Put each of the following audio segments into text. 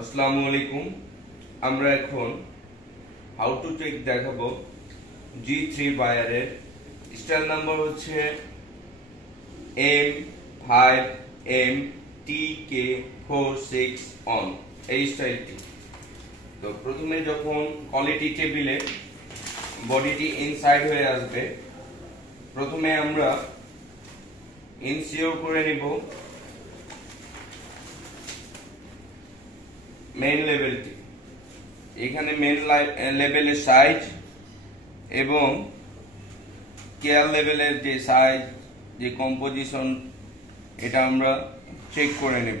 আসসালামু আলাইকুম। আমরা এখন হাউ টু চেক দেখাবো G3 বায়ারের স্টাইল নাম্বার হচ্ছে M5MTK46 অন এই স্টাইলটি। তো প্রথমে যখন কোয়ালিটি টেবিলে বডিটি ইনসাইড হয়ে আসবে, প্রথমে আমরা ইনসিওর করে নিব মেইন লেভেলটি। এখানে মেইন লেভেলের সাইজ এবং কেয়ার লেভেলের যে সাইজ, যে কম্পোজিশন, এটা আমরা চেক করে নেব।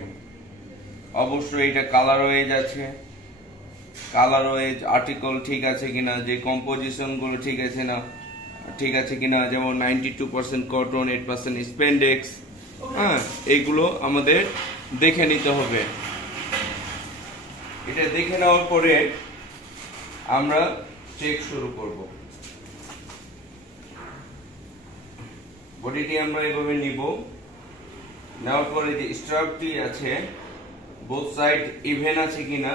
অবশ্যই এটা কালার ওয়েজ আছে, কালার ওয়েজ আর্টিকেল ঠিক আছে কিনা, যে কম্পোজিশন গুলো ঠিক আছে কিনা, যেমন 92% কটন, 8% স্পেন্ডেক্স, এইগুলো আমাদের দেখে নিতে হবে। এটা দেখে নেওয়ার পরে আমরা চেক শুরু করব। বডিটি আমরা এভাবে নিব, নেওয়ার পরে যে স্ট্রাপটি আছে বোথ সাইড ইভেন আছে কিনা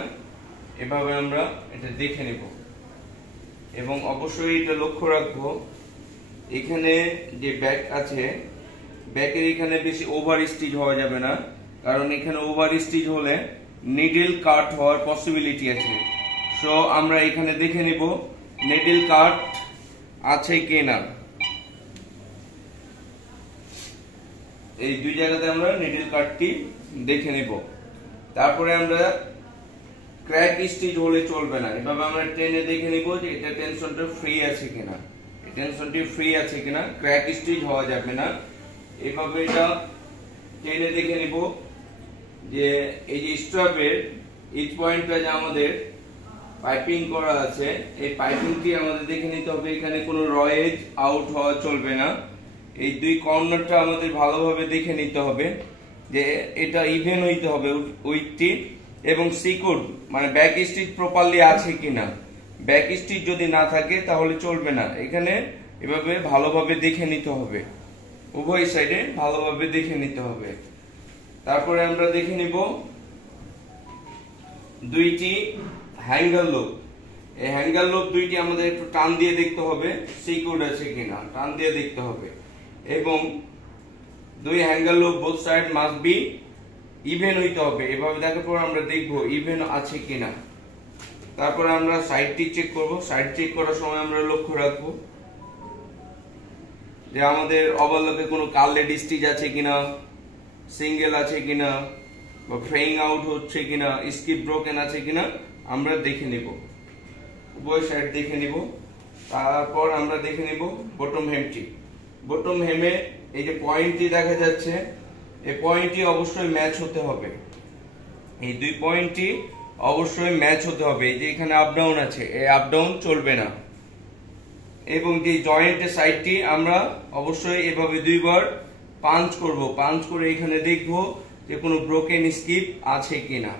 এভাবে আমরা এটা দেখে নেব। এবং অবশ্যই এটা লক্ষ্য রাখবো, এখানে যে ব্যাক আছে, ব্যাকের এখানে বেশি ওভার স্টিচ হওয়া যাবে না, কারণ এখানে ওভার স্টিচ হলে নিডল কাট হওয়ার পসিবিলিটি আছে। সো আমরা এখানে দেখে নিব নিডল কাট আছে কিনা। এই দুই জায়গাতে আমরা নিডল কাটটি দেখে নিব। তারপরে আমরা ক্র্যাক স্টিচ হলে চলবে না, এভাবে আমরা টেনে দেখে নিব যে এটা টেনশনটা ফ্রি আছে কিনা, টেনশনটি ফ্রি আছে কিনা, ক্র্যাক স্টিচ হওয়া যাবে না। এভাবে এটা টেনে দেখে নিব যে এই যে স্ট্রাপের ইচ পয়েন্টটা যে আমাদের পাইপিং করা আছে, এই পাইপিংটি আমাদের দেখে নিতে হবে এখানে কোনো রয়েজ আউট হওয়া চলবে না। এই দুই কর্নারটা আমাদের ভালোভাবে দেখে নিতে হবে যে এটা ইভেন হইতে হবে উইথটি, এবং সিকিউর মানে ব্যাক স্টিচ প্রপারলি আছে কিনা। ব্যাক স্টিচ যদি না থাকে তাহলে চলবে না। এখানে এভাবে ভালোভাবে দেখে নিতে হবে, উভয় সাইডে ভালোভাবে দেখে নিতে হবে। তারপরে আমরা দেখে নিব দুইটি হ্যাঙ্গার লুপ। এই হ্যাঙ্গার লুপ দুইটি আমাদের একটু টান দিয়ে দেখতে হবে সিকিউর আছে কিনা, টান দিয়ে দেখতে হবে। এবং দুই hanger loop both side must be even হইতে হবে। এভাবে দেখার পর আমরা দেখব ইভেন আছে কিনা। তারপরে আমরা সাইডটি চেক করব। সাইড চেক করার সময় আমরা লক্ষ্য রাখবো যে আমাদের ওভারলকে কোনো কার্লেট স্টিচ আছে কিনা, সিঙ্গেল আছে কিনা, বা ফ্রেইং আউট হচ্ছে কিনা, স্কিপ ব্রোকেন আছে কিনা আমরা দেখে নিব। উভয় সাইড দেখে নিব। তারপর আমরা দেখে নিব বটম হেমটি। বটম হেমে এই যে পয়েন্টটি দেখা যাচ্ছে, এই পয়েন্টটি অবশ্যই ম্যাচ হতে হবে। এই দুই পয়েন্টটি অবশ্যই ম্যাচ হতে হবে। এই যে এখানে আপ ডাউন আছে, এই আপ ডাউন চলবে না। এবং যে জয়েন্টের সাইডটি আমরা অবশ্যই এভাবে দুইবার পাঞ্চ করব। পাঞ্চ করে এখানে দেখব যে কোনো ব্রোকেন স্কিপ আছে কিনা।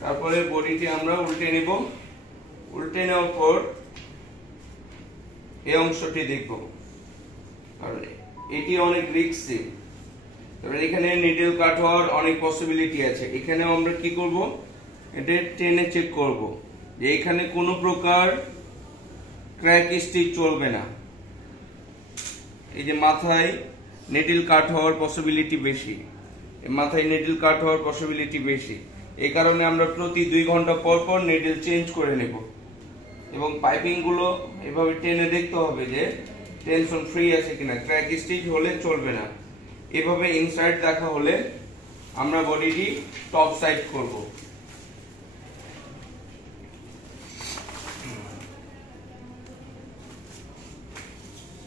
তারপরে বডিটি আমরা উল্টে নিব। উল্টে নেওয়ার পর এই অংশটি দেখব, কারণ এটি অনেক রিস্কি। তারপরে এখানে নিডল কাট হওয়ার অনেক পসিবিলিটি আছে। এখানেও আমরা কি করব, এটা টেনে চেক করব যে এখানে কোনো প্রকার ক্র্যাক স্টিচ চলবে না। এই যে মাথায় নিডল কাট হওয়ার পসিবিলিটি বেশি, মাথায় নিডল কাট হওয়ার পসিবিলিটি বেশি। এই কারণে আমরা প্রতি 2 ঘন্টা পর পর নিডল চেঞ্জ করে নেব। এবং পাইপিং গুলো এভাবে টেনে দেখতে হবে যে টেনশন ফ্রি আছে কিনা, ক্র্যাক স্টিচ হলে চলবে না। এভাবে ইনসাইড দেখা হলে আমরা বডিটি টপ সাইড করব।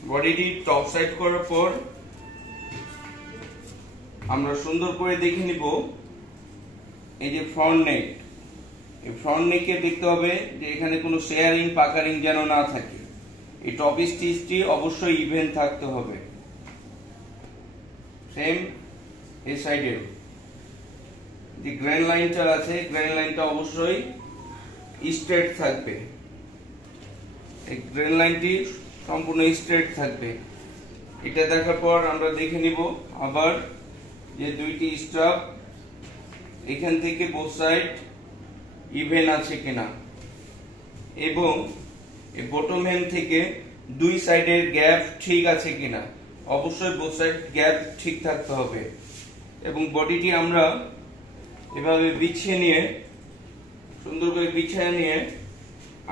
বডিটি টপ সাইড করার পর আমরা সুন্দর করে দেখে নিব এই যে ফ্রন্ট নেক। এই ফ্রন্ট নেকে দেখতে হবে যে এখানে কোনো শেয়ারিং পাকারিং যেন না থাকে। এই টপ স্টিচটি অবশ্যই ইভেন থাকতে হবে। সেম এই সাইডে যে গ্রেন লাইনটা আছে, গ্রেন লাইনটা অবশ্যই স্ট্রেট থাকবে। এই গ্রেন লাইনটি সম্পূর্ণ স্ট্রেট থাকবে। এটা দেখার পর আমরা দেখে নিব আবার যে দুইটি স্ট্রাপ এখান থেকে বোথ সাইড ইভেন আছে কিনা, এবং এই বটম হেম থেকে দুই সাইডের গ্যাপ ঠিক আছে কিনা। অবশ্যই বোথ সাইড গ্যাপ ঠিক থাকতে হবে। এবং বডিটি আমরা এভাবে বিছিয়ে নিয়ে, সুন্দর করে বিছিয়ে নিয়ে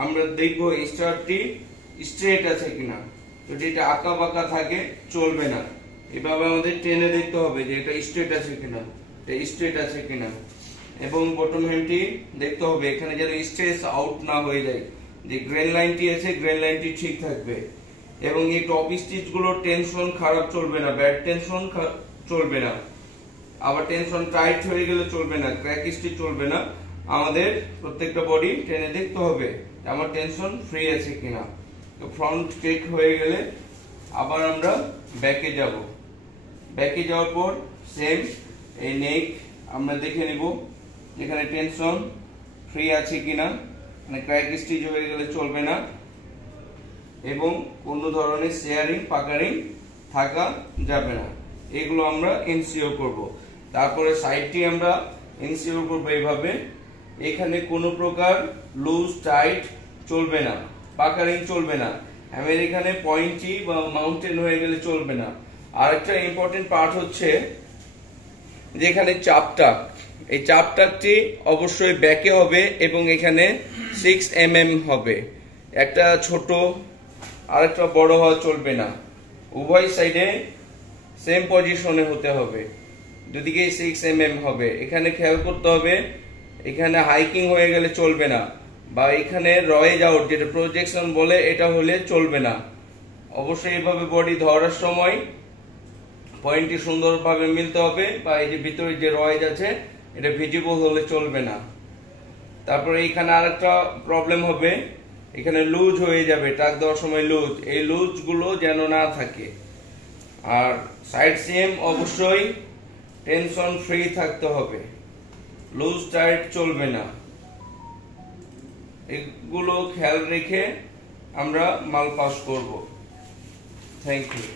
আমরা দেখবো স্টার্টটি স্ট্রেট আছে কিনা। যদি এটা আঁকা বাঁকা থাকে চলবে না, এভাবে আমাদের টেনে দেখতে হবে যে এটা স্ট্রেট আছে কিনা, এটা স্ট্রেট আছে কিনা। এবং বটম হেমটি দেখতে হবে এখানে যেন স্ট্রেস আউট না হয়ে যায়, যে গ্রেন লাইনটি আছে গ্রেন লাইনটি ঠিক থাকবে। এবং এই টপ স্টিচ গুলো টেনশন খারাপ চলবে না, ব্যাড টেনশন চলবে না, আবার টেনশন টাইট হয়ে গেলে চলবে না, ক্র্যাক স্টিচ চলবে না। আমাদের প্রত্যেকটা বডি টেনে দেখতে হবে আমার টেনশন ফ্রি আছে কিনা। তো ফ্রন্ট চেক হয়ে গেলে আবার আমরা ব্যাকে যাব। ব্যাকে যাওয়ার পর সেম এই নেক আমরা দেখে নিব যেখানে টেনশন ফ্রি আছে কিনা, মানে ক্র্যাক স্টিচ হয়ে গেলে চলবে না, এবং কোন ধরনের শেয়ারিং পাকারিং থাকা যাবে না। এগুলো আমরা এনসিওর করব। তারপরে সাইডটি আমরা এনসিওর করব এইভাবে, এখানে কোনো প্রকার লুজ টাইট চলবে না, পাকারিং চলবে না, এখানে পয়েন্টি বা মাউন্টেন হয়ে গেলে চলবে না। আরেকটা ইম্পর্টেন্ট পার্ট হচ্ছে যেখানে চাপটাক, এই চাপটাকটি অবশ্যই ব্যাকে হবে এবং এখানে 6 mm হবে। একটা ছোট আরেকটা বড় হওয়া চলবে না, উভয় সাইডে সেম পজিশনে হতে হবে, দুদিকে 6 mm হবে। এখানে খেয়াল করতে হবে এখানে হাইকিং হয়ে গেলে চলবে না, বা এখানে রয়েজ আউট যেটা প্রজেকশন বলে এটা হলে চলবে না। অবশ্যই এইভাবে বডি ধরার সময় পয়েন্টটি সুন্দরভাবে মিলতে হবে, বা এই যে ভিতরে যে রয়েজ আছে এটা ভিজিবল হলে চলবে না। তারপরে এখানে আরেকটা প্রবলেম হবে, এখানে লুজ হয়ে যাবে টাক দেওয়ার সময় লুজ, এই লুজ গুলো যেন না থাকে। আর সাইড সিএম অবশ্যই টেনশন ফ্রি থাকতে হবে, লুজ টাইট চলবে না। এগুলো খেয়াল রেখে আমরা মাল পাস করব। Thank you.